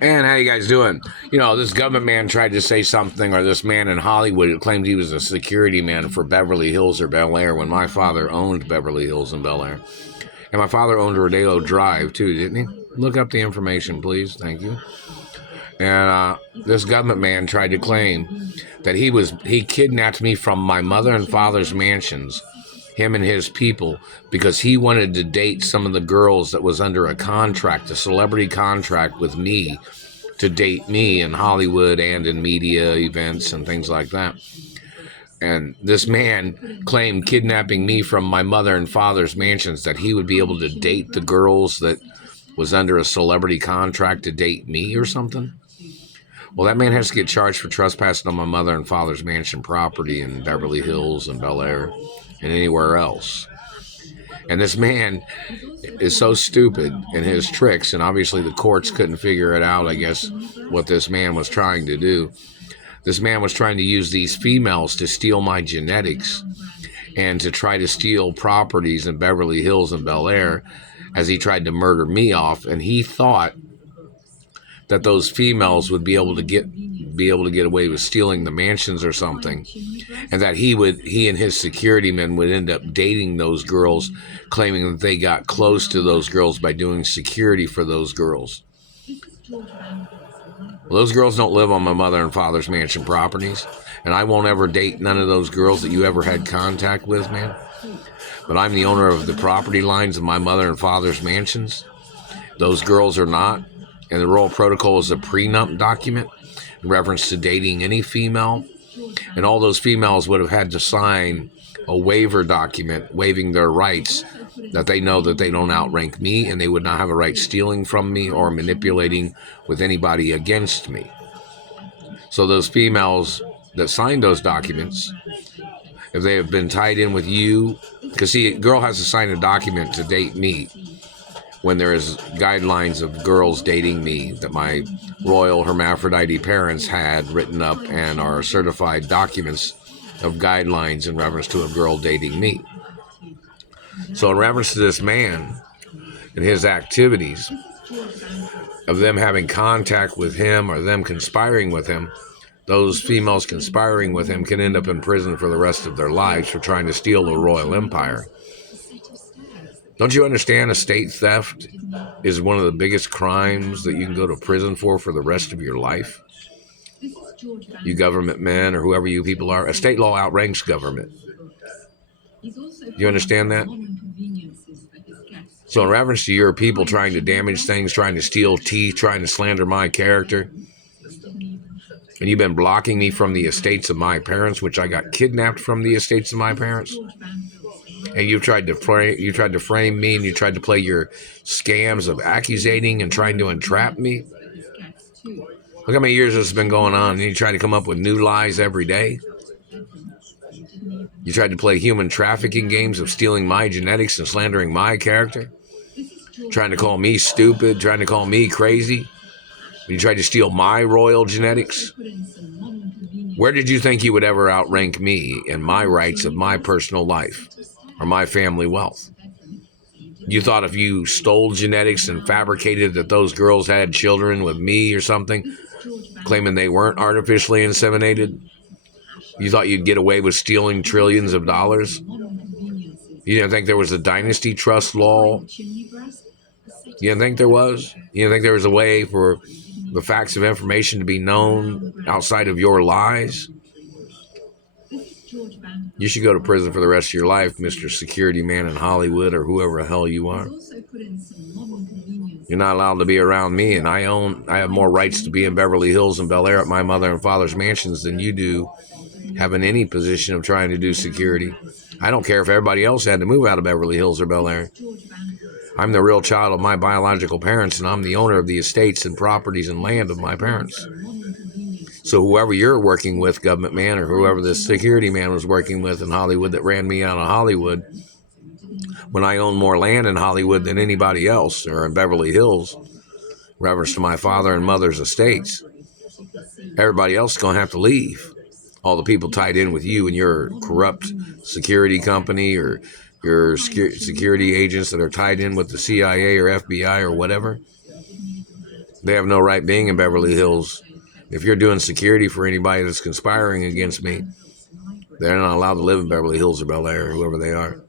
And how you guys doing? You know, this government man tried to say something, or this man in Hollywood claimed he was a security man for Beverly Hills or Bel Air when my father owned Beverly Hills and Bel Air. And my father owned Rodeo Drive, too, didn't he? Look up the information, please. Thank you. And this government man tried to claim that he kidnapped me from my mother and father's mansions, him and his people, because he wanted to date some of the girls that was under a contract, a celebrity contract with me, to date me in Hollywood and in media events and things like that. And this man claimed kidnapping me from my mother and father's mansions, that he would be able to date the girls that was under a celebrity contract to date me or something. Well, that man has to get charged for trespassing on my mother and father's mansion property in Beverly Hills and Bel Air and anywhere else. And this man is so stupid in his tricks, and obviously the courts couldn't figure it out, I guess, what this man was trying to do. This man was trying to use these females to steal my genetics and to try to steal properties in Beverly Hills and Bel Air as he tried to murder me off. And he thought that those females would be able to get away with stealing the mansions or something, and that he and his security men would end up dating those girls, claiming that they got close to those girls by doing security for those girls. Well, those girls don't live on my mother and father's mansion properties, and I won't ever date none of those girls that you ever had contact with, man. But I'm the owner of the property lines of my mother and father's mansions. Those girls are not. And the Royal Protocol is a prenup document in reference to dating any female. And all those females would have had to sign a waiver document waiving their rights, that they know that they don't outrank me and they would not have a right stealing from me or manipulating with anybody against me. So those females that signed those documents, if they have been tied in with you, because see, a girl has to sign a document to date me when there is guidelines of girls dating me that my royal hermaphrodite parents had written up and are certified documents of guidelines in reference to a girl dating me. So in reference to this man and his activities of them having contact with him or them conspiring with him, those females conspiring with him can end up in prison for the rest of their lives for trying to steal the royal empire. Don't you understand estate theft is one of the biggest crimes that you can go to prison for the rest of your life? You government men or whoever you people are, estate law outranks government. Do you understand that? So in reference to your people trying to damage things, trying to steal teeth, trying to slander my character, and you've been blocking me from the estates of my parents, which I got kidnapped from the estates of my parents, and you tried to frame me, and you tried to play your scams of accusating and trying to entrap me. Look how many years this has been going on, and you try to come up with new lies every day. You tried to play human trafficking games of stealing my genetics and slandering my character, trying to call me stupid, trying to call me crazy. You tried to steal my royal genetics. Where did you think you would ever outrank me in my rights of my personal life or my family wealth? You thought if you stole genetics and fabricated that those girls had children with me or something, claiming they weren't artificially inseminated, you thought you'd get away with stealing trillions of dollars? You didn't think there was a Dynasty trust law? You didn't think there was? You didn't think there was a way for the facts of information to be known outside of your lies? You should go to prison for the rest of your life, Mr. Security Man in Hollywood or whoever the hell you are. You're not allowed to be around me, and I have more rights to be in Beverly Hills and Bel Air at my mother and father's mansions than you do having any position of trying to do security. I don't care if everybody else had to move out of Beverly Hills or Bel Air. I'm the real child of my biological parents, and I'm the owner of the estates and properties and land of my parents. So whoever you're working with, government man, or whoever this security man was working with in Hollywood that ran me out of Hollywood, when I own more land in Hollywood than anybody else, or in Beverly Hills, in reference to my father and mother's estates, everybody else is going to have to leave. All the people tied in with you and your corrupt security company or your security agents that are tied in with the CIA or FBI or whatever, They have no right being in Beverly Hills. If you're doing security for anybody that's conspiring against me, they're not allowed to live in Beverly Hills or Bel Air, whoever they are.